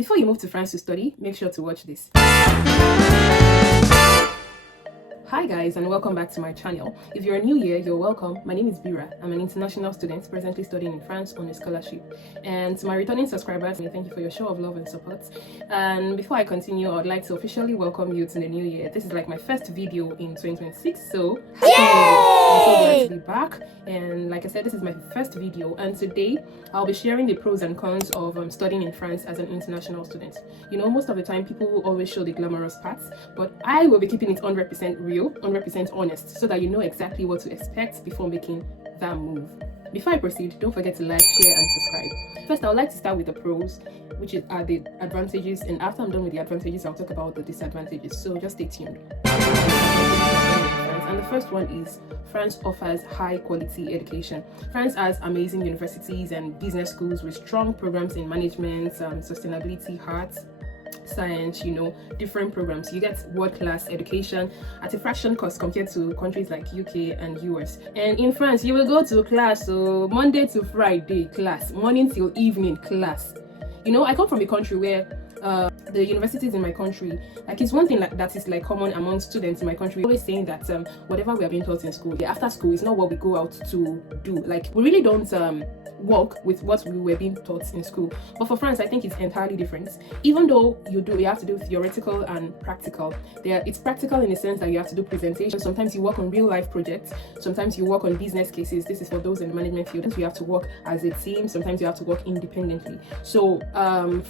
Before you move to France to study, make sure to watch this. Hi guys, and welcome back to my channel. If you're new here, you're welcome. My name is Bira. I'm an international student presently studying in France on a scholarship. And to my returning subscribers, thank you for your show of love and support. And before I continue, I'd like to officially welcome you to the new year. This is like my first video in 2026, so happy New Year. I'm so glad to be back. And like I said, this is my first video, and today I'll be sharing the pros and cons of studying in France as an international student. You know, most of the time people will always show the glamorous parts, but I will be keeping it 100% real, 100% honest, so that you know exactly what to expect before making that move. Before I proceed, don't forget to like, share and subscribe. First, I would like to start with the pros, which are the advantages, and after I'm done with the advantages, I'll talk about the disadvantages, so just stay tuned. And the first one is France offers high quality education. France has amazing universities and business schools with strong programs in management, sustainability, arts, science, you know, different programs. You get world-class education at a fraction cost compared to countries like UK and US. And in France, you will go to class, so Monday to Friday class, morning till evening class. You know, I come from a country where the universities in my country, like, it's one thing that is like common among students in my country, always saying that whatever we are being taught in school, after school is not what we go out to do. Like, we really don't work with what we were being taught in school. But for France, I think it's entirely different. Even though you have to do theoretical and practical. It's practical in the sense that you have to do presentations. Sometimes you work on real life projects. Sometimes you work on business cases. This is for those in the management field. Sometimes you have to work as a team. Sometimes you have to work independently. So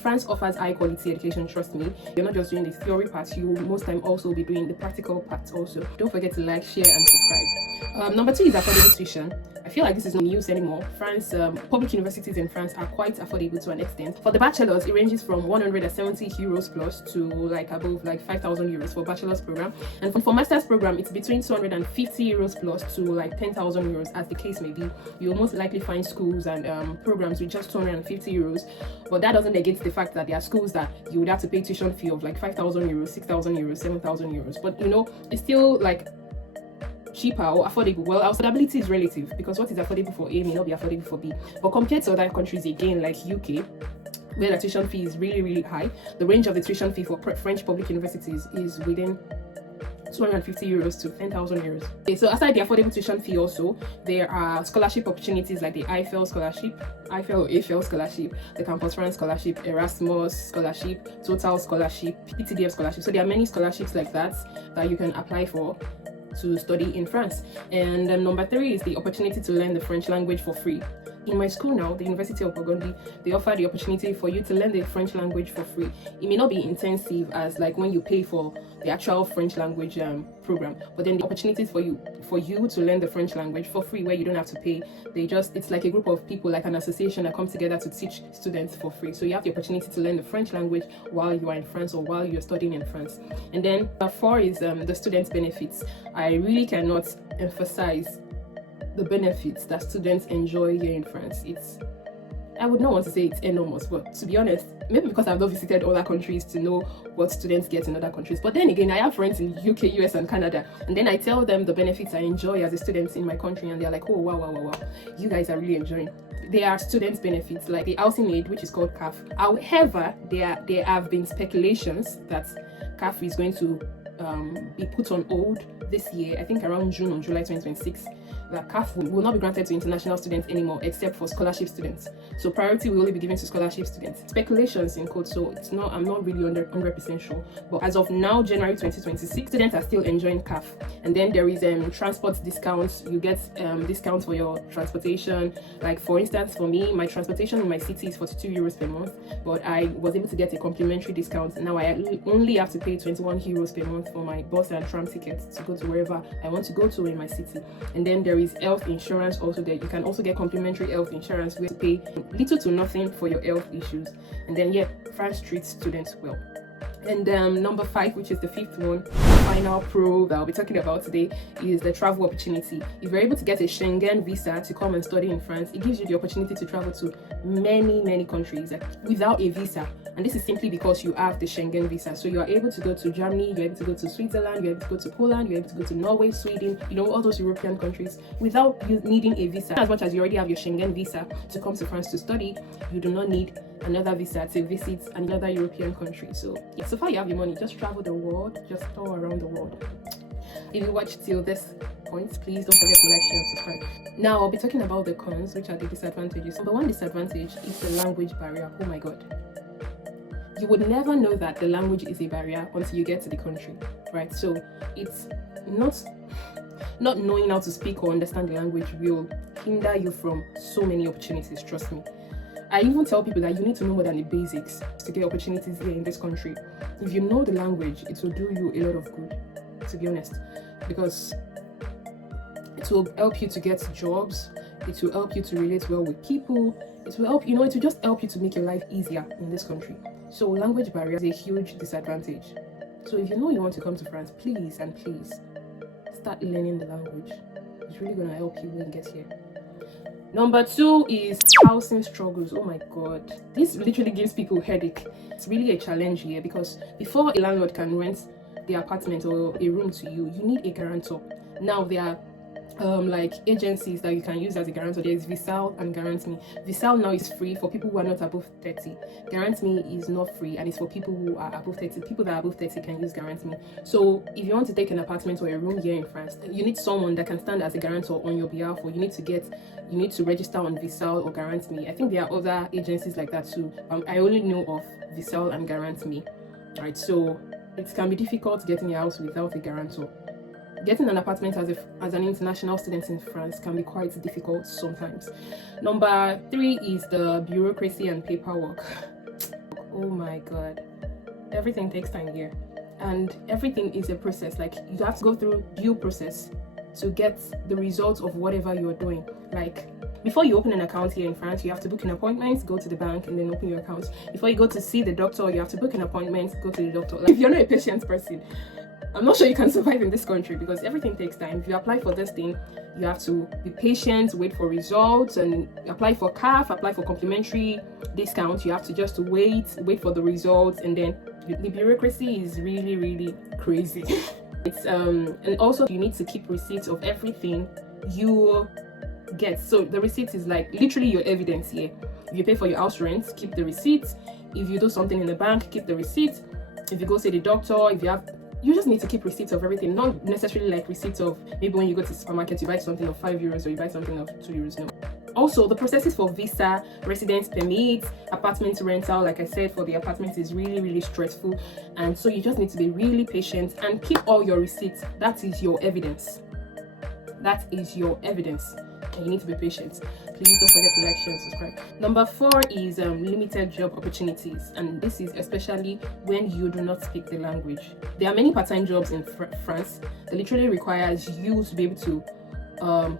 France offers high quality education. Trust me, you're not just doing the theory part, you will most time also be doing the practical parts also. Don't forget to like, share and subscribe. Number 2 is affordable tuition. I feel like this is not news anymore. France, public universities in France are quite affordable to an extent. For the bachelors, it ranges from 170 euros plus to like above like 5,000 euros for bachelor's program. And for master's program, it's between 250 euros plus to like 10,000 euros, as the case may be. You'll most likely find schools and programs with just 250 euros. But that doesn't negate the fact that there are schools that you would have to pay tuition fee of like 5,000 euros, 6,000 euros, 7,000 euros. But you know, it's still like cheaper or affordable. Well, affordability is relative, because what is affordable for A may not be affordable for B. But compared to other countries, again, like UK, where the tuition fee is really high, the range of the tuition fee for French public universities is within 250 euros to 10,000 euros. Okay, so aside the affordable tuition fee, also there are scholarship opportunities like the Eiffel Scholarship, the Campus France Scholarship, Erasmus Scholarship, Total Scholarship, PTDF Scholarship. So there are many scholarships like that you can apply for to study in France. And number 3 is the opportunity to learn the French language for free. In my school now, the University of Burgundy, they offer the opportunity for you to learn the French language for free. It may not be intensive as like when you pay for the actual French language program, but then the opportunities for you to learn the French language for free, where you don't have to pay. It's like a group of people, like an association that comes together to teach students for free. So you have the opportunity to learn the French language while you are in France or while you're studying in France. And then 4 is the students' benefits. I really cannot emphasize the benefits that students enjoy here in France. I would not want to say it's enormous, but to be honest, maybe because I've not visited other countries to know what students get in other countries. But then again, I have friends in UK, US and Canada, and then I tell them the benefits I enjoy as a student in my country, and they're like, oh wow, you guys are really enjoying. There are students' benefits like the housing aid, which is called CAF. However, there have been speculations that CAF is going to be put on hold this year, I think around June or July 2026. That CAF will not be granted to international students anymore, except for scholarship students. So priority will only be given to scholarship students. Speculations in quotes, so I'm not really 100% sure. But as of now, January 2026, students are still enjoying CAF. And then there is transport discounts. You get discounts for your transportation. Like for instance, for me, my transportation in my city is 42 euros per month, but I was able to get a complimentary discount. Now I only have to pay 21 euros per month for my bus and tram tickets to go to wherever I want to go to in my city. And then there is health insurance also there. You can also get complimentary health insurance where you pay little to nothing for your health issues. And then France treats students well. And number 5, which is the 5th one, final pro that I'll be talking about today, is the travel opportunity. If you're able to get a Schengen visa to come and study in France, it gives you the opportunity to travel to many countries without a visa. And this is simply because you have the Schengen visa. So you are able to go to Germany, you're able to go to Switzerland, you're able to go to Poland, you're able to go to Norway, Sweden, all those European countries without you needing a visa. As much as you already have your Schengen visa to come to France to study, you do not need another visa to visit another European country. So yeah, so far you have your money, just travel the world, just tour around the world. If you watched till this point, please don't forget to like, share, and subscribe. Now I'll be talking about the cons, which are the disadvantages. Number one disadvantage is the language barrier. Oh my god, you would never know that the language is a barrier until you get to the country, right? So it's not knowing how to speak or understand the language will hinder you from so many opportunities, trust me. I even tell people that you need to know more than the basics to get opportunities here in this country. If you know the language, it will do you a lot of good, to be honest, because it will help you to get jobs, it will help you to relate well with people, it will help, it will just help you to make your life easier in this country. So language barrier is a huge disadvantage. So if you know you want to come to France, please start learning the language. It's really gonna help you when you get here. Number two is housing struggles. Oh my god, this literally gives people headache. It's really a challenge here because before a landlord can rent the apartment or a room to you, you need a guarantor. Now there are like agencies that you can use as a guarantor. There is Visal and Guarant Me. Visal now is free for people who are not above 30. Guarant Me is not free and it's for people who are above 30. People that are above 30 can use Guarant Me. So if you want to take an apartment or a room here in France, you need someone that can stand as a guarantor on your behalf, or you need to register on Visal or Guarant Me. I think there are other agencies like that too. I only know of Visal and Guarant Me. Right, so it can be difficult getting a house without a guarantor. Getting an apartment as an international student in France can be quite difficult sometimes. Number three is the bureaucracy and paperwork. Oh my god, everything takes time here, and everything is a process. Like, you have to go through due process to get the results of whatever you're doing. Like, before you open an account here in France, you have to book an appointment, go to the bank, and then open your account. Before you go to see the doctor, you have to book an appointment, go to the doctor. Like, if you're not a patient person, I'm not sure you can survive in this country because everything takes time. If you apply for this thing, you have to be patient, wait for results, and apply for CAF, apply for complimentary discount. You have to just wait for the results, and then the bureaucracy is really, really crazy. It's and also you need to keep receipts of everything you get. So the receipt is like literally your evidence here. If you pay for your house rent, keep the receipt. If you do something in the bank, keep the receipt. If you go see the doctor, you just need to keep receipts of everything, not necessarily like receipts of maybe when you go to the supermarket, you buy something of €5 or you buy something of €2. No. Also, the processes for visa, residence permit, apartment rental, like I said, for the apartment is really, really stressful. And so you just need to be really patient and keep all your receipts. That is your evidence. That is your evidence. And you need to be patient. Please don't forget to like, share, and subscribe. Number four is limited job opportunities, and this is especially when you do not speak the language. There are many part-time jobs in France that literally requires you to be able to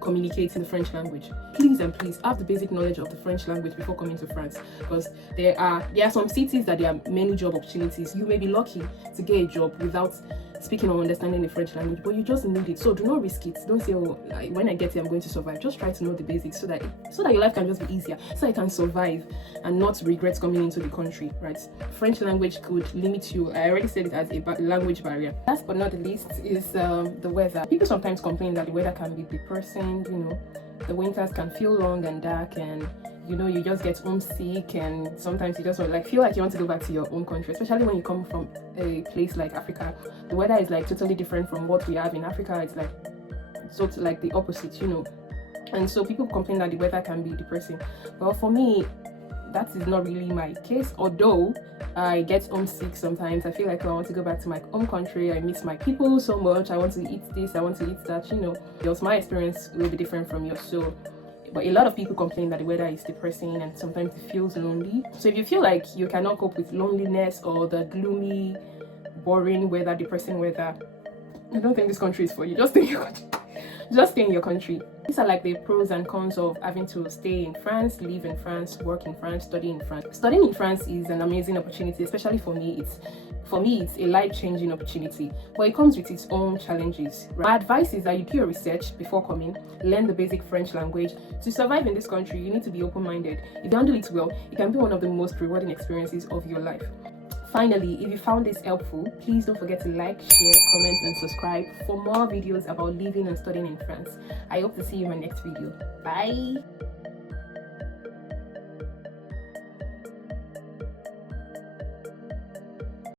communicate in the French language. Please have the basic knowledge of the French language before coming to France, because there are some cities that there are many job opportunities. You may be lucky to get a job without speaking or understanding the French language, but you just need it. So do not risk it. Don't say, oh, when I get here I'm going to survive. Just try to know the basics so that your life can just be easier, so you can survive and not regret coming into the country, right? French language could limit you. I already said it as a language barrier. Last but not the least is the weather. People sometimes complain that the weather can be depressing. The winters can feel long and dark, and you just get homesick, and sometimes you just feel like you want to go back to your own country, especially when you come from a place like Africa. The weather is totally different from what we have in Africa. It's like the opposite, and so people complain that the weather can be depressing. Well, for me, that is not really my case, although I get homesick sometimes. I feel like I want to go back to my home country. I miss my people so much. I want to eat this, I want to eat that. Because my experience will be different from yours. But a lot of people complain that the weather is depressing and sometimes it feels lonely. So if you feel like you cannot cope with loneliness or the gloomy, boring weather, depressing weather, I don't think this country is for you. Just stay in your country. Just stay in your country. These are like the pros and cons of having to stay in France, live in France, work in France, study in France. Studying in France is an amazing opportunity, especially for me. It's a life-changing opportunity, but it comes with its own challenges. My advice is that you do your research before coming, learn the basic French language. To survive in this country, you need to be open-minded. If you handle it well, it can be one of the most rewarding experiences of your life. Finally, if you found this helpful, please don't forget to like, share, comment, and subscribe for more videos about living and studying in France. I hope to see you in my next video. Bye!